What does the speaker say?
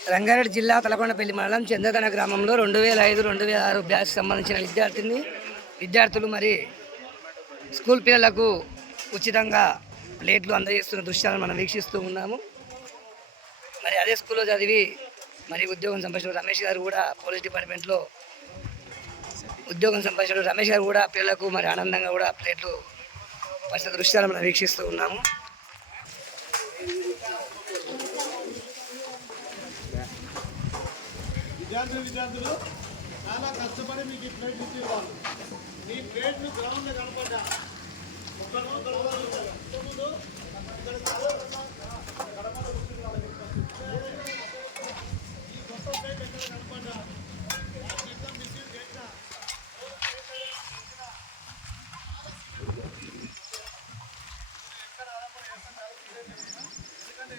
రంగారెడ్డి జిల్లా తలకొండపల్లి మండలం చంద్రధన గ్రామంలో రెండు వేల ఐదు రెండు వేల ఆరు బ్యాచ్ సంబంధించిన విద్యార్థిని విద్యార్థులు మరి స్కూల్ పిల్లలకు ఉచితంగా ప్లేట్లు అందజేస్తున్న దృశ్యాలను మనం వీక్షిస్తూ ఉన్నాము. మరి అదే స్కూల్లో చదివి మరి ఉద్యోగం సంపాదించిన రమేష్ గారు కూడా పోలీస్ డిపార్ట్మెంట్లో ఉద్యోగం సంపాదించిన రమేష్ గారు కూడా పిల్లలకు మరి ఆనందంగా కూడా ప్లేట్లు పరిస్థితి దృశ్యాలను మనం వీక్షిస్తూ ఉన్నాము. విద్యార్థి విద్యార్థులు చాలా కష్టపడి మీకు ఈ ప్లేట్ ఇచ్చే వాళ్ళు మీ ప్లేట్ను గ్రౌండ్లో కనపడ్డా ఎందుకంటే